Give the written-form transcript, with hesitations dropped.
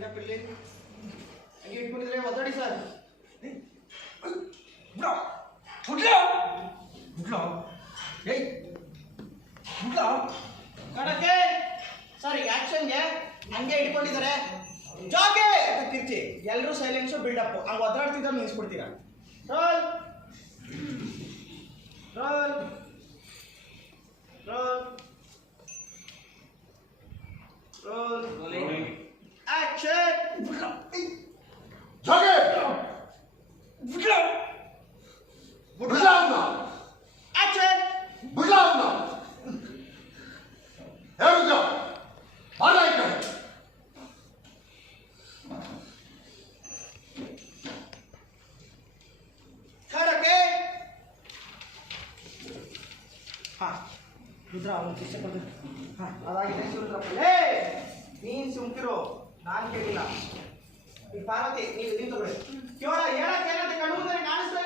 Build up ಇರಲಿ. ಹಂಗೆ ಇಟ್ಕೊಂಡಿದ್ರೆ ಒದ್ದಾಡಿ sir. ಬಿಡೋ ಏಯ್ ಬಿಡೋ ಕಣಕ್ಕೆ ಸರ್ ಈಗ ಆಕ್ಷನ್ಗೆ ಹಂಗೆ ಇಟ್ಕೊಂಡಿದ್ದಾರೆ. ಜಾಗೆ ಅಂತ ಕಿರ್ಚಿ ಎಲ್ಲರೂ ಸೈಲೆನ್ಸು ಬಿಲ್ಡಪ್ ಹಂಗೆ ಒದ್ದಾಡ್ತಿದ್ದ ನಿಲ್ಲಿಸ್ಬಿಡ್ತೀರಾ. Roll roll roll roll action. ಜಾಗೆ ಬಿಡೋ ಬಿಡೋ ಆಕ್ಷನ್. ಬಿಡೋ ಹೇಳು ಆಯ್ತು ಕಣಕ್ಕೆ ಹಾಂ ರುದ್ರ ಅವನು ಶಿಕ್ಷೆ ಕೊಡ್ತೀನಿ. ಹಾಂ ಅದಾಗಿದೆ ರುದ್ರಪ್ಪ. ಹೇ ನೀನು ಸುಮ್ಕಿರು, ನಾನು ಕೇಳಿಲ್ಲ. ಈ ಪಾರ್ವತಿ ನೀವು ತಗೊಳ್ಳಿ. ಕೇವಲ ಹೇಳಕ್ಕೆ ಏನಂತ ಕಣ್ಣು ಮುಂದೆ ಕಾಣಿಸ್ತಾ